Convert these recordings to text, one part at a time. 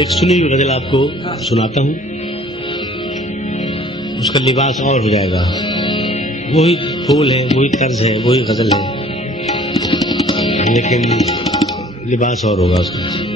एक सुनी हुई गजल आपको सुनाता हूँ, उसका लिबास और हो जाएगा। वही फूल है, वही तर्ज है, वही गजल है, लेकिन लिबास और होगा उसका।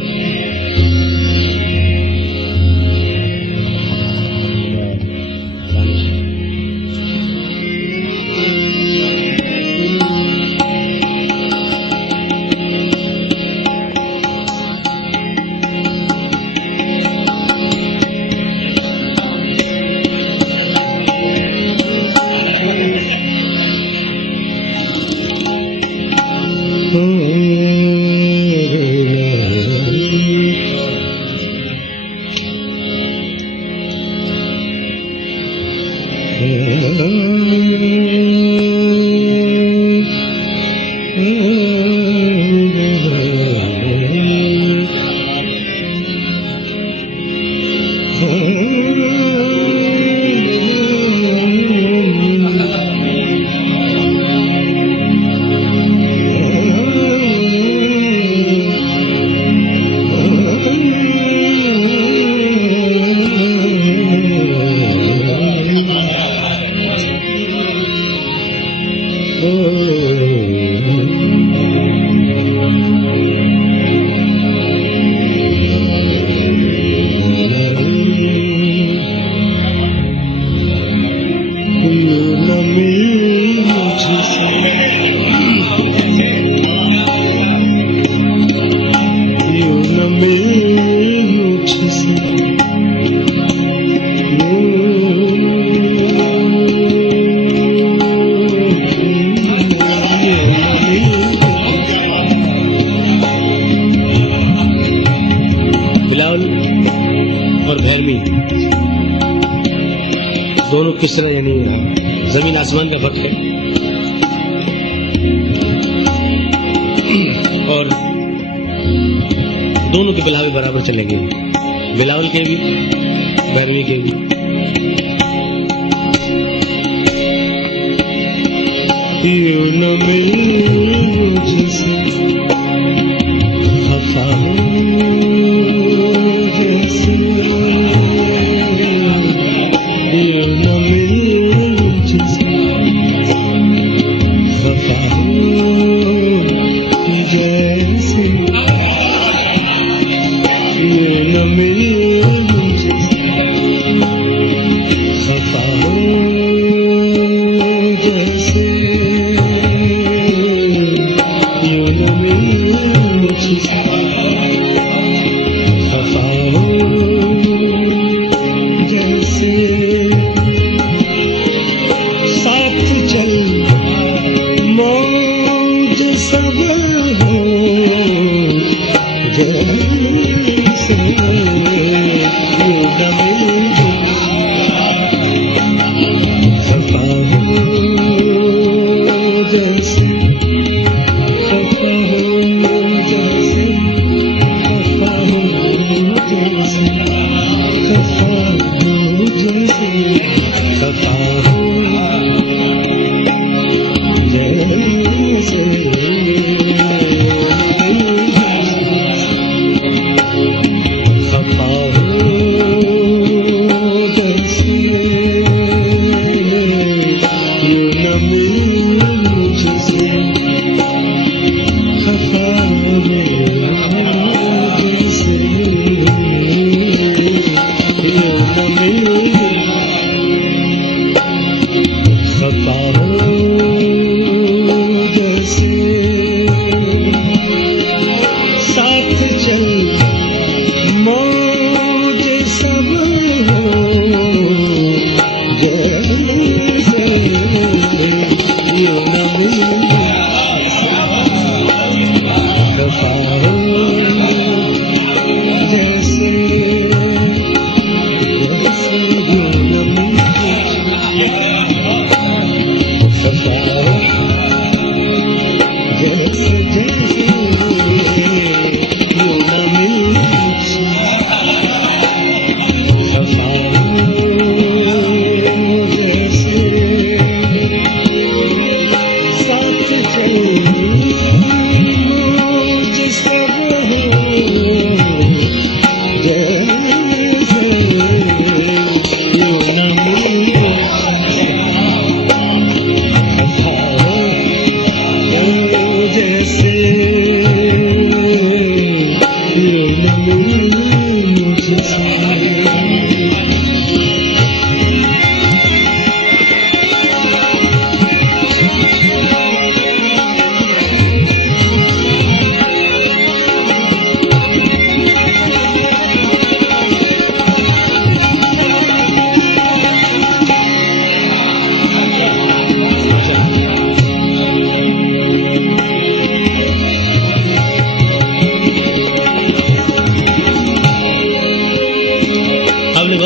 और भैरवी दोनों किस तरह, यानी जमीन आसमान का फर्क है। और दोनों के बिलावे बराबर चलेंगे, बिलावल के भी भैरवी के भी। यूं न मिल मुझसे खफा जैसे, यूं न मिल मुझसे खफा जैसे, यूं न मिल मुझसे खफा जैसे, जैसे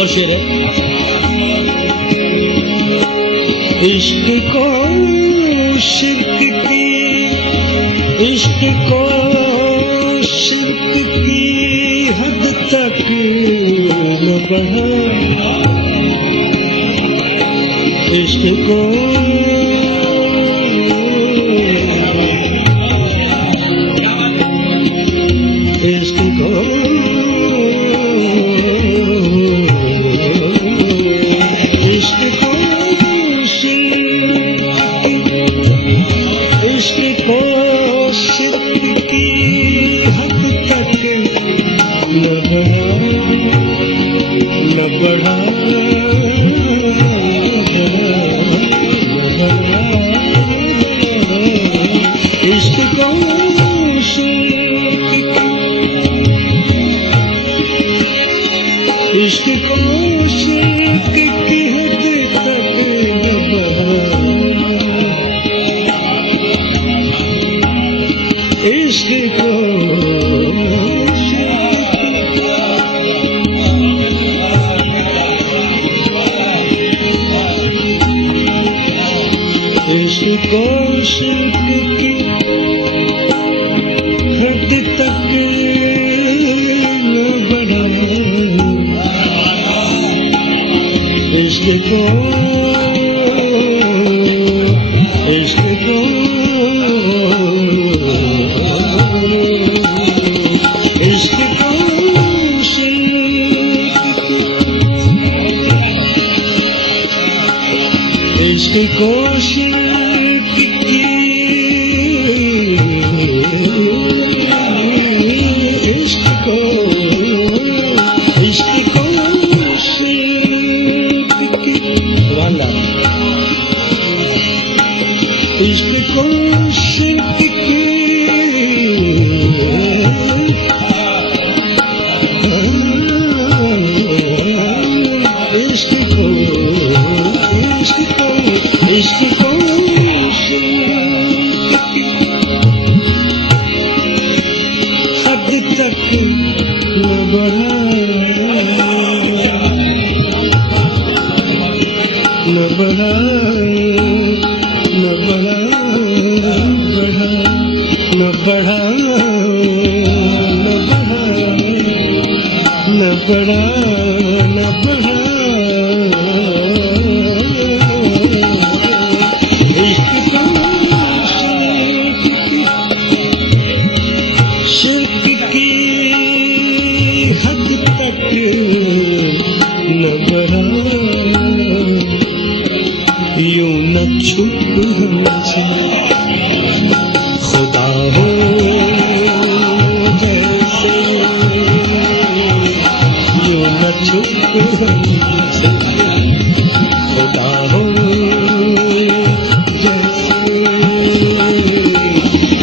और शेर है। इश्क को शिर्क की, इश्क को शिर्क की हद तक न बढ़ा, इश्क को इश्क को इश्क को इश्क को शिर्क की हद तक न बढ़ा इश्क को इश्क को शिर्क की हद तक न बढ़ा, इश्क को इश्क को शिर्क की हद तक न बढ़ा, इश्क को इश्क को इश्क को इश्क को शिर्क की इश्क को शिर्क की इश्क को शिर्क की इश्क को इश्क को हद तक न बढ़ा, न बढ़ा न बढ़ा न बढ़ा न बढ़ा न बढ़ा न बढ़ा इश्क को शिर्क की हद तक न बढ़ा, यूं न छुप हमसे खुदा हो जैसे, यूं न छुप हमसे खुदा हो जैसे,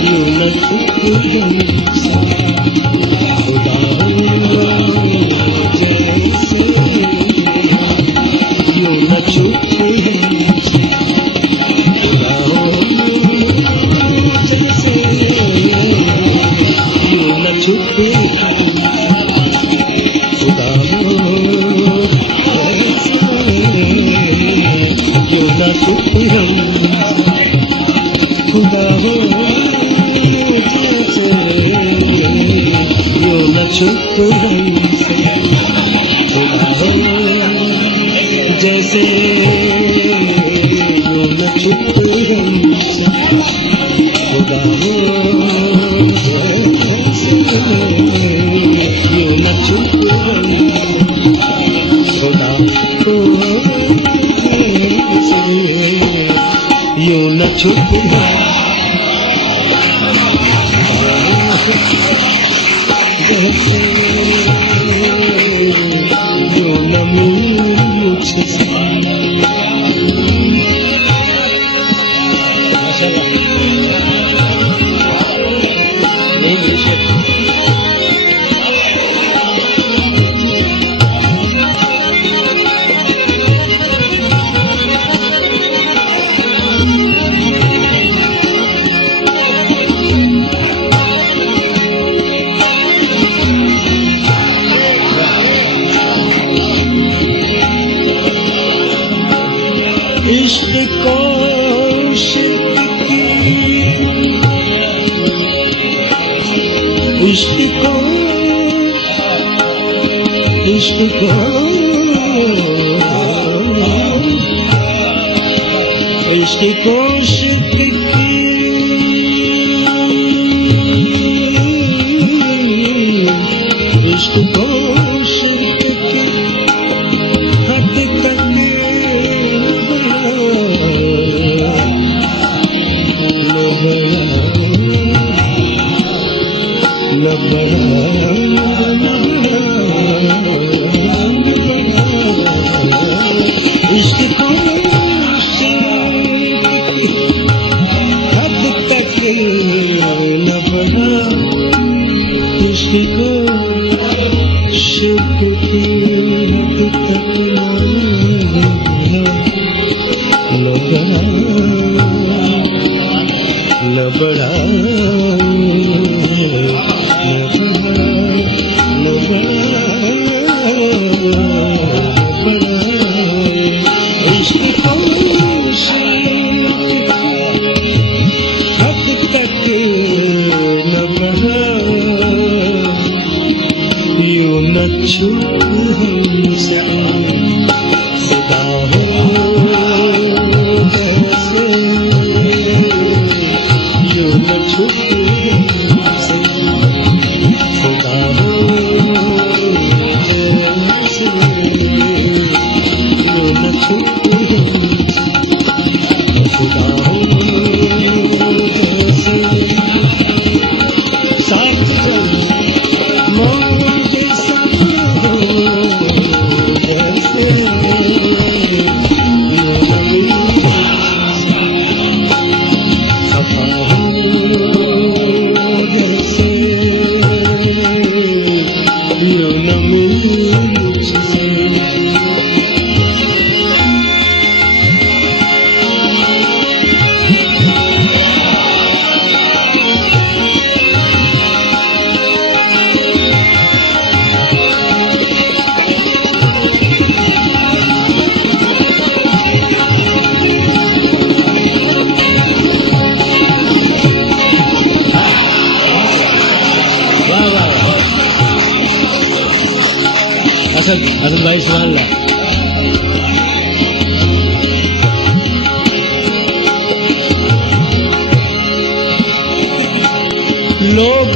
यूं न छुप हमसे खुदा हो जैसे, यूं न छुप जैसे यूं न छुप हमसे खुदा हो, यूं न छुप खुदा हो, यूं न छुप जैसे यूं न मुझसे इश्क को इश्क को इश्क को इश्क इश्क को इश्क की हद तक इश्क को हद तक न बढ़ा इश्क को इश्क की हद तक न बढ़ा छुप हमसे खुदा हो कैसे यूं न छुप हमसे खुदा हो कैसे यूं न छुप हमसे खुदा हो कैसे साथ चल असद भाई सुभान अल्लाह। लोग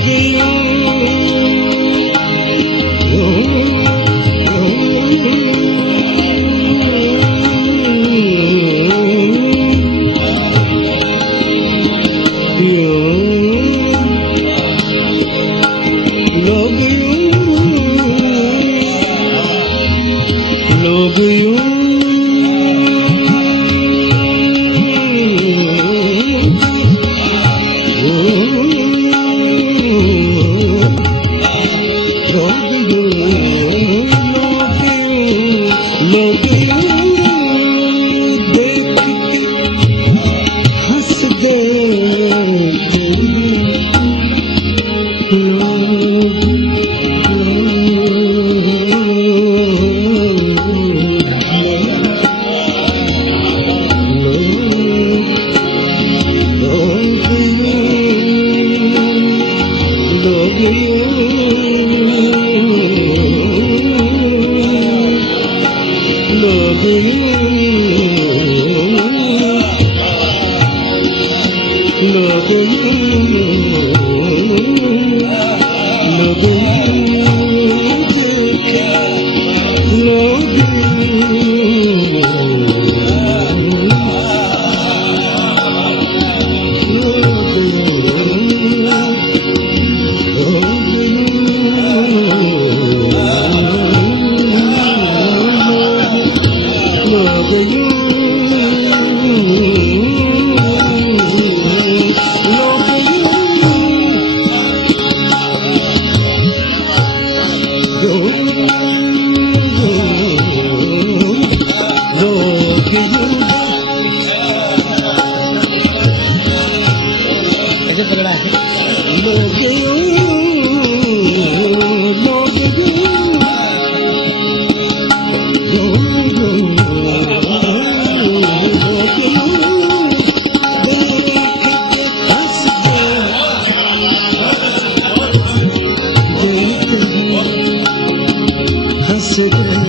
ठीक है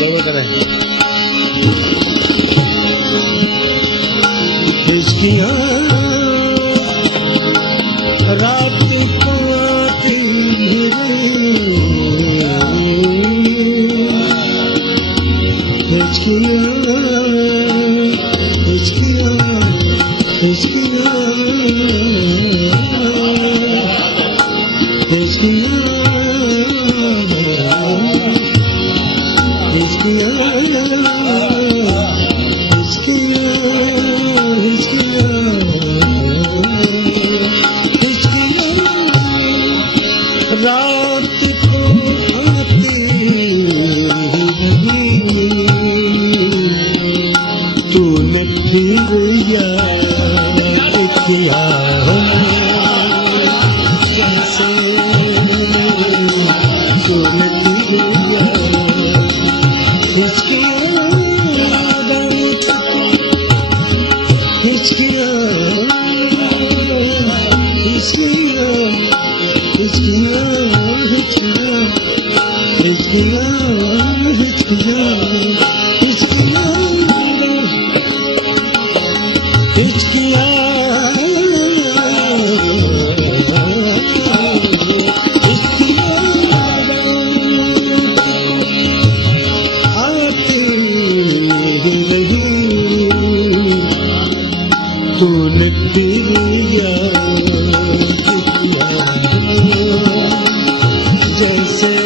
गड़बड़ कर रहे हैं रात को तूने फिर याद किया कैसे तूने जैसे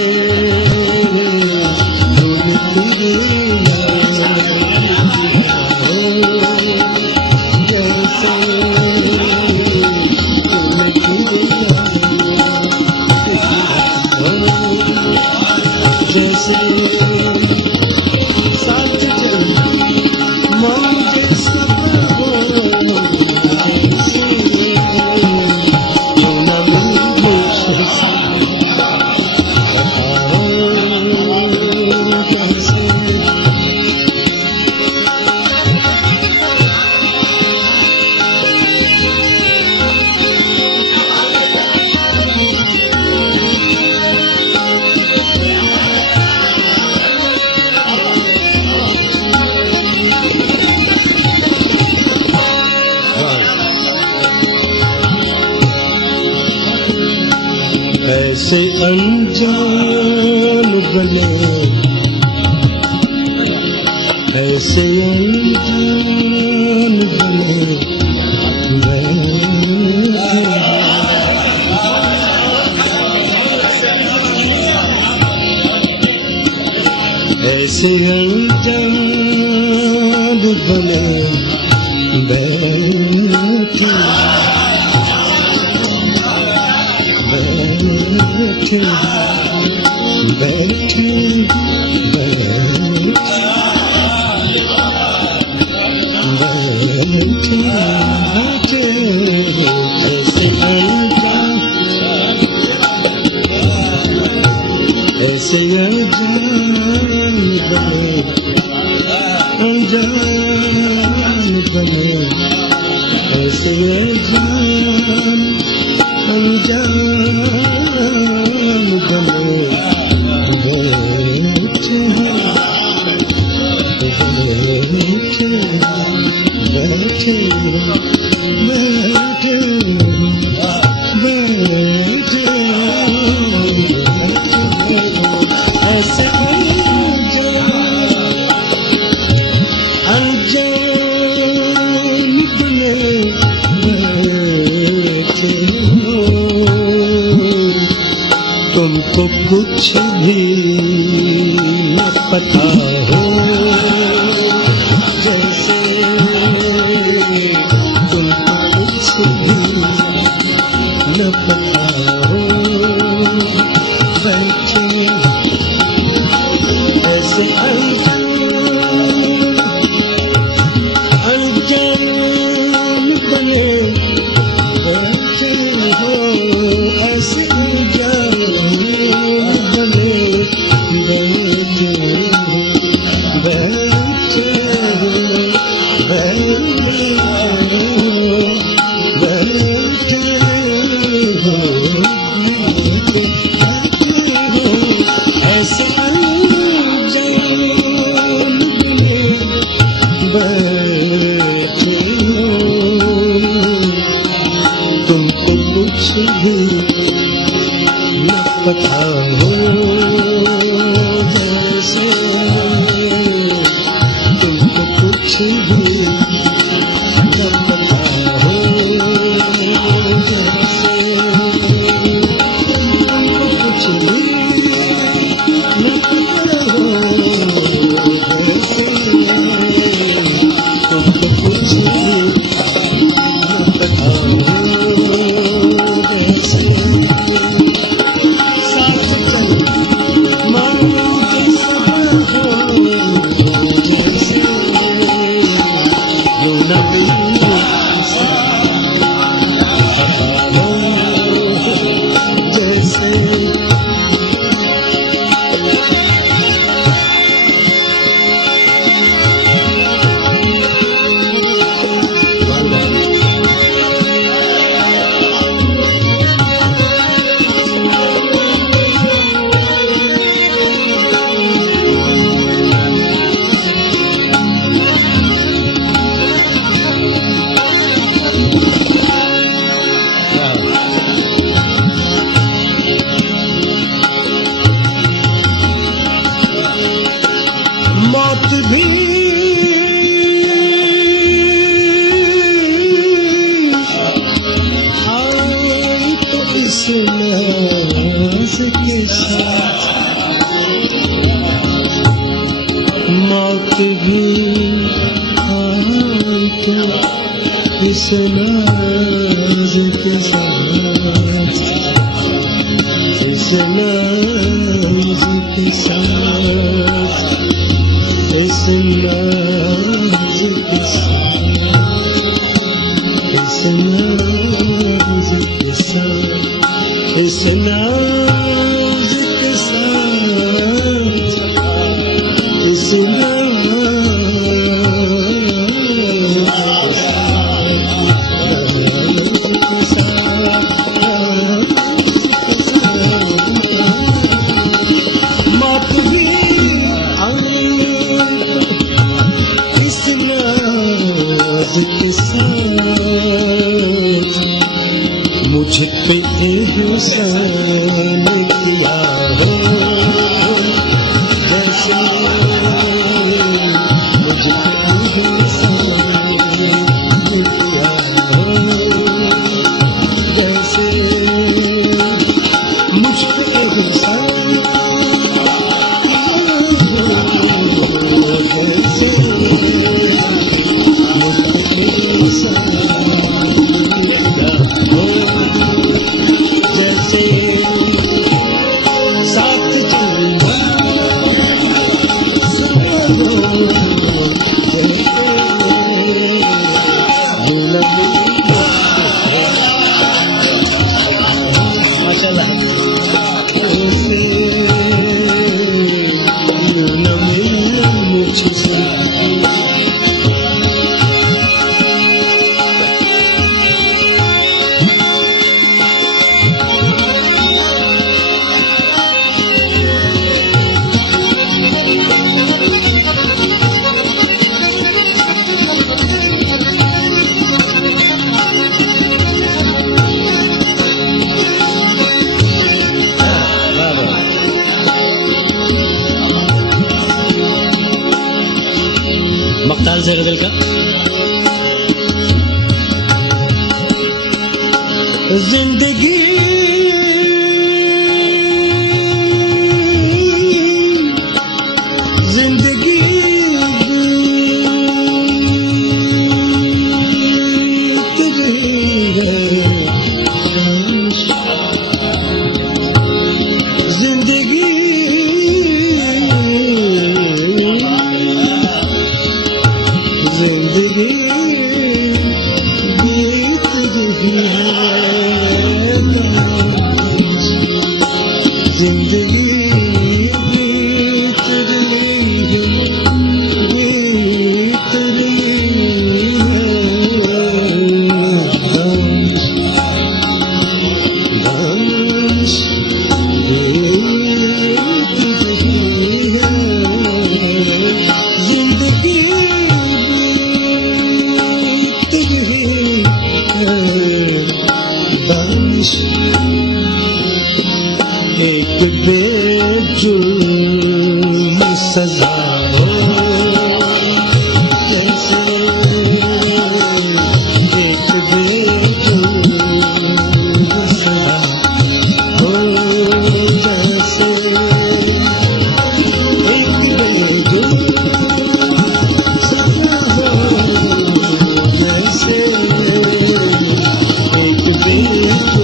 ऐसे अनजान बने, ऐसे अनजान बने ऐसे अनजान बने बैठे बैठे बैठे बैठे बैठे ऐसे अनजान ऐसे अनजान बने अनजान बने ऐसे अनजान अनजान बने बैठे बैठे बैठे बैठे बैठे ऐसे अनजान बने बैठे हो, तुमको कुछ भी न पता हो, जैसे तुमको कुछ भी न पता हो, बैठे ऐसे अनजान बने बैठे हो, ऐसे अनजान बने बैठे बैठे बैठे हो ऐसे अनजान बने बैठे हो, तुमको कुछ भी न पता हो, जैसे तुमको कुछ भी न पता हो, जैसे तुमको कुछ भी न पता हो, जैसे तुमको कुछ भी न पता हो, जैसे साथ चल मानो जैसा हो, जैसे जो न जैसे मौत भी आए तो इस नाज़ के साथ, मौत भी आए तो इस नाज़ के साथ, इस नाज़ के साथ, इस नाज़ के साथ, इस नाज़ के साथ, इस नाज़ के साथ, इस मौत भी आए इस नाज़ के साथ, मुझ पे एहसान ताल जरा दिल का। जिंदगी जिंदगी बीत रही है, जिंदगी जिंदगी बीत रही है, जिंदगी बीत रही है, बीत रही है। धनुष बीत रही है, जिंदगी बीत रही है। धनुष एक बेजुर्म सजा हो, जैसे एक बेजुर्म सजा हो, जैसे एक बेजुर्म सजा हो, जैसे एक बेजुर्म